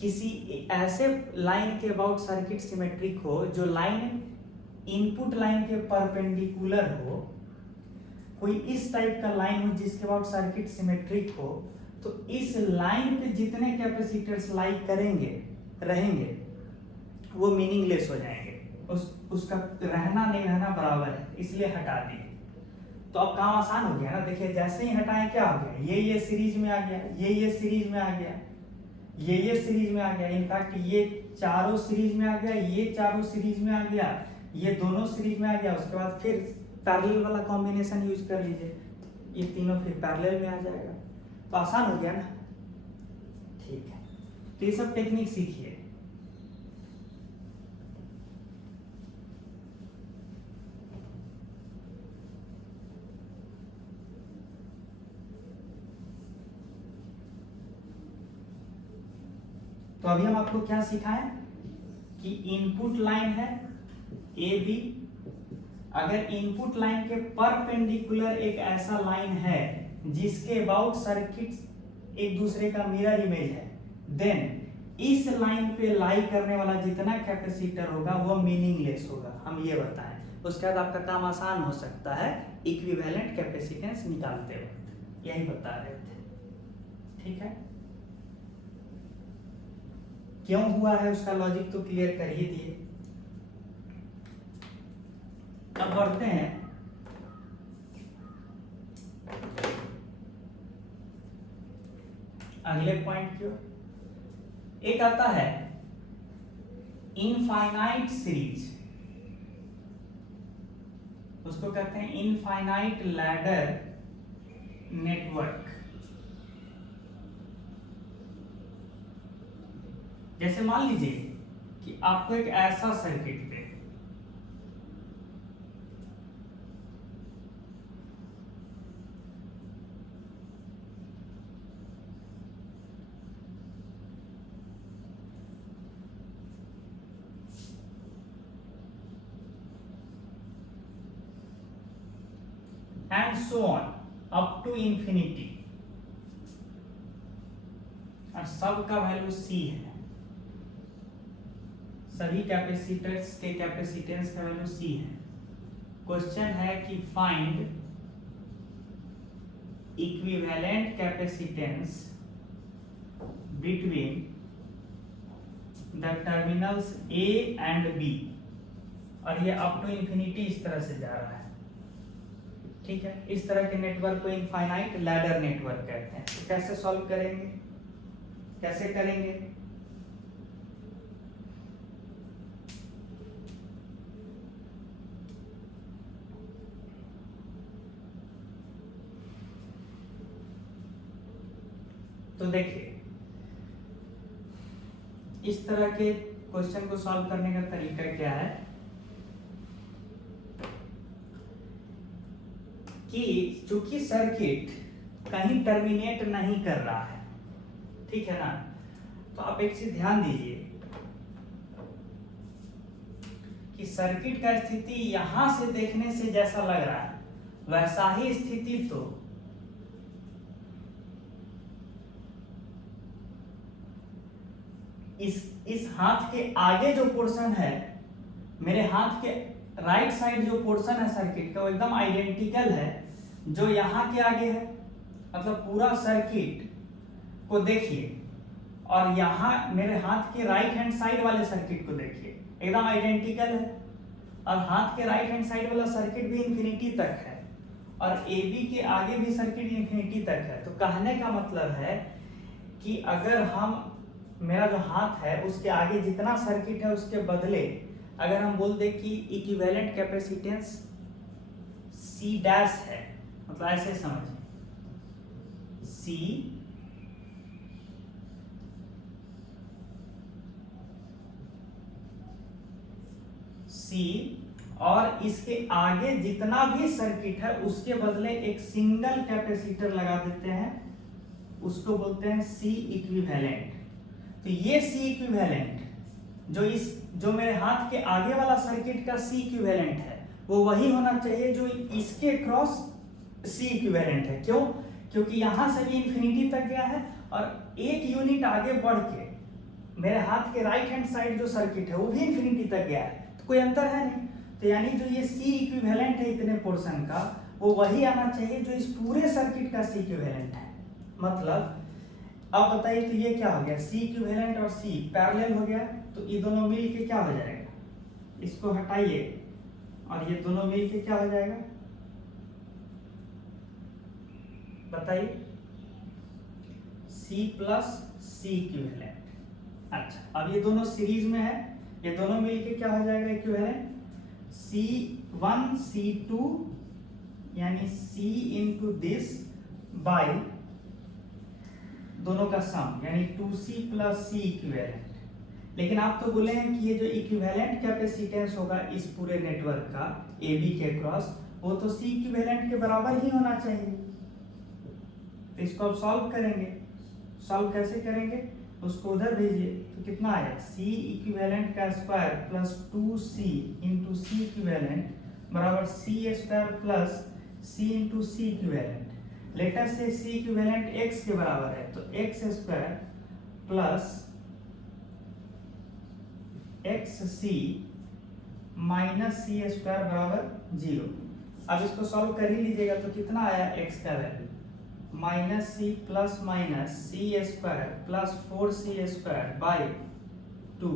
किसी ऐसे लाइन के अबाउट सर्किट सिमेट्रिक हो जो लाइन इनपुट लाइन के परपेंडिकुलर हो, कोई इस टाइप का लाइन हो जिसके अबाउट सर्किट सिमेट्रिक हो, तो इस लाइन पे जितने कैपेसिटर्स लाई करेंगे रहेंगे वो मीनिंगलेस हो जाएंगे, उसका रहना नहीं रहना बराबर है, इसलिए हटा दिए। तो अब काम आसान हो गया ना। देखिए जैसे ही हटाएं क्या हो गया, ये सीरीज में आ गया, ये सीरीज में आ गया, ये सीरीज में आ गया, इनफैक्ट ये चारों सीरीज में आ गया, ये चारों सीरीज में आ गया, ये दोनों सीरीज में आ गया। उसके बाद फिर पैरेलल वाला कॉम्बिनेशन यूज कर लीजिए, ये तीनों फिर पैरेलल में आ जाएगा, तो आसान हो गया ना। ठीक है, तो ये सब टेक्निक सीखिए। तो अभी हम आपको क्या सिखाएं कि इनपुट लाइन है ए बी, अगर इनपुट लाइन के परपेंडिकुलर एक ऐसा लाइन है जिसके अबाउट सर्किट एक दूसरे का मिरर इमेज है, देन इस लाइन पे लाई करने वाला जितना कैपेसिटर होगा वो मीनिंगलेस होगा, हम ये बताएं। उसके बाद आपका काम आसान हो सकता है इक्विवेलेंट कैपेसिटेंस निकालते वक्त, यही बता रहे थे। ठीक है, क्यों हुआ है उसका लॉजिक तो क्लियर कर ही दिए। अब बढ़ते हैं अगले पॉइंट की ओर। एक आता है इनफाइनाइट सीरीज, उसको कहते हैं इनफाइनाइट लैडर नेटवर्क। जैसे मान लीजिए कि आपको एक ऐसा सर्किट दे, and so on up to infinity, और सब का वैल्यू C है, सभी कैपेसिटर्स के कैपेसिटेंस का वैल्यू C है। क्वेश्चन है कि find equivalent capacitance between the terminals A and B, और ये अप टू इंफिनिटी इस तरह से जा रहा है। ठीक है, इस तरह के नेटवर्क को इनफाइनाइट लैडर नेटवर्क कहते हैं। तो कैसे सॉल्व करेंगे, कैसे करेंगे? तो देखिए, इस तरह के क्वेश्चन को सॉल्व करने का तरीका क्या है कि चूंकि सर्किट कहीं टर्मिनेट नहीं कर रहा है, ठीक है ना, तो आप एक चीज ध्यान दीजिए कि सर्किट का स्थिति यहां से देखने से जैसा लग रहा है वैसा ही स्थिति तो इस हाथ के आगे जो पोर्शन है, मेरे हाथ के राइट साइड जो पोर्शन है सर्किट का, वो एकदम आइडेंटिकल है जो यहाँ के आगे है। मतलब पूरा सर्किट को देखिए और यहाँ मेरे हाथ के राइट हैंड साइड वाले सर्किट को देखिए, एकदम आइडेंटिकल है। और हाथ के राइट हैंड साइड वाला सर्किट भी इंफिनिटी तक है और ए बी के आगे भी सर्किट इंफिनिटी तक है। तो कहने का मतलब है कि अगर हम, मेरा जो हाथ है उसके आगे जितना सर्किट है उसके बदले अगर हम बोल दें कि इक्विवेलेंट कैपेसिटेंस C डैश है, मतलब ऐसे समझिए C और इसके आगे जितना भी सर्किट है उसके बदले एक सिंगल कैपेसिटर लगा देते हैं, उसको बोलते हैं C इक्विवेलेंट। तो ये C इक्विवेलेंट जो मेरे हाथ के आगे वाला सर्किट का C इक्विवेलेंट है वो वही होना चाहिए जो इसके क्रॉस C इक्विवेलेंट है। क्यों? क्योंकि यहां से भी इंफिनिटी तक गया है और एक यूनिट आगे बढ़ के मेरे हाथ के राइट हैंड साइड जो सर्किट है वो भी इंफिनिटी तक गया है, तो कोई अंतर है नहीं। तो यानी जो ये C इक्विवेलेंट है इतने पोर्शन का, वो वही आना चाहिए जो इस पूरे सर्किट का C इक्विवेलेंट है। मतलब अब बताइए, तो ये क्या हो गया, C इक्विवेलेंट और C पैरेलल हो गया, तो ये दोनों मिल के क्या हो जाएगा, इसको हटाइए और ये दोनों मिल के क्या हो जाएगा बताइए, C प्लस C इक्विवेलेंट। अच्छा, अब ये दोनों सीरीज में है, ये दोनों मिल के क्या हो जाएगा इक्विवेलेंट, C1 C2 यानी C इंटू दिस बाई दोनों का सम यानी 2C प्लस C इक्विवेलेंट। लेकिन आप तो बोले हैं कि ये जो इक्विवेलेंट कैपेसिटेंस होगा इस पूरे नेटवर्क का AB के क्रॉस वो तो C इक्विवेलेंट के बराबर ही होना चाहिए। तो इसको अब सॉल्व करेंगे। सॉल्व कैसे करेंगे, उसको उधर भेजिए तो कितना आएगा C इक्विवेलेंट का square plus 2C into C equivalent बराबर C square plus C into C equivalent. Later से C इक्विवेलेंट x के बराबर है तो x square plus XC minus C square बराबर 0। अब इसको सॉल्व कर ही लीजिएगा तो कितना आया x का value minus C plus minus C square plus 4C square by 2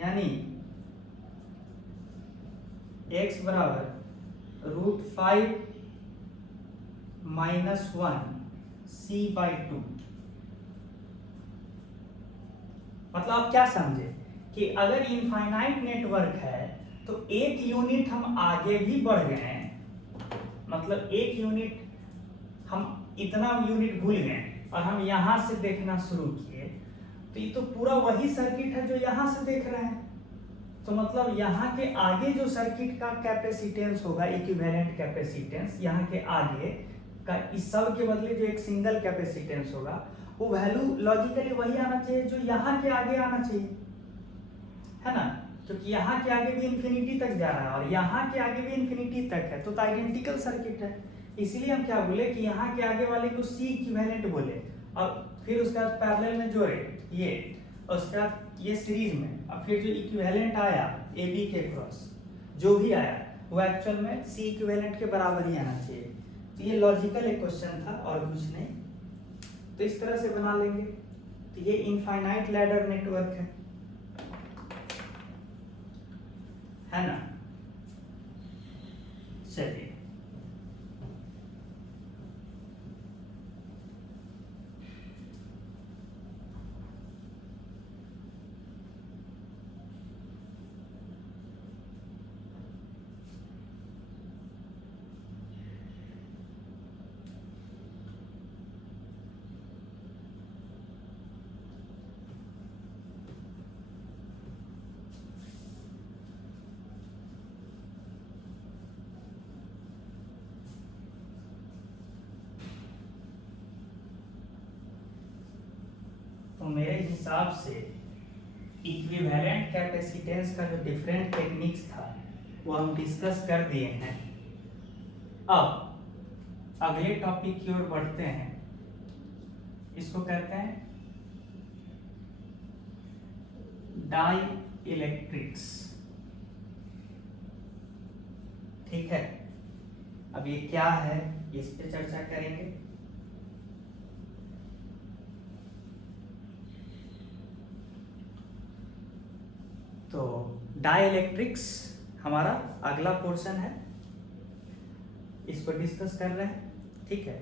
यानी x बराबर √5 माइनस 1 C बाई 2। मतलब आप क्या समझे कि अगर इनफाइनाइट नेटवर्क है तो एक यूनिट हम आगे भी बढ़ गए हैं, मतलब एक यूनिट हम इतना यूनिट भूल गए और हम यहां से देखना शुरू किए तो ये तो पूरा वही सर्किट है जो यहां से देख रहे हैं। तो मतलब यहाँ के आगे जो सर्किट का कैपेसिटेंस होगा इक्विवेलेंट कैपेसिटेंस यहाँ के आगे का इस सब के बदले जो एक सिंगल कैपेसिटेंस होगा वो वैल्यू लॉजिकली वही आना चाहिए जो यहाँ के आगे आना चाहिए, है ना, क्योंकि यहाँ के आगे भी इंफिनिटी तक जा रहा है और यहाँ के आगे भी इंफिनिटी तक है तो आइडेंटिकल सर्किट है। इसलिए हम क्या बोले कि यहाँ के आगे वाले को C इक्विवेलेंट बोले और फिर उसके बाद पैरेलल में जोड़े ये और उसके बाद ये सीरीज में और फिर जो इक्विवेलेंट आया AB के क्रॉस जो भी आया वो एक्चुअल में C इक्विवेलेंट के बराबर ही आना चाहिए। तो ये लॉजिकल एक क्वेश्चन था और कुछ नहीं। तो इस तरह से बना लेंगे। तो ये इनफाइनाइट लैडर नेटवर्क है ना। चलिए तो मेरे हिसाब से इक्विवेलेंट कैपेसिटेंस का जो डिफरेंट टेक्निक्स था वो हम डिस्कस कर दिए हैं। अब अगले टॉपिक की ओर बढ़ते हैं। इसको कहते हैं डाई इलेक्ट्रिक्स। ठीक है, अब ये क्या है इस पे चर्चा करेंगे। तो डाइइलेक्ट्रिक्स हमारा अगला पोर्शन है, इसको डिस्कस कर रहे हैं। ठीक है,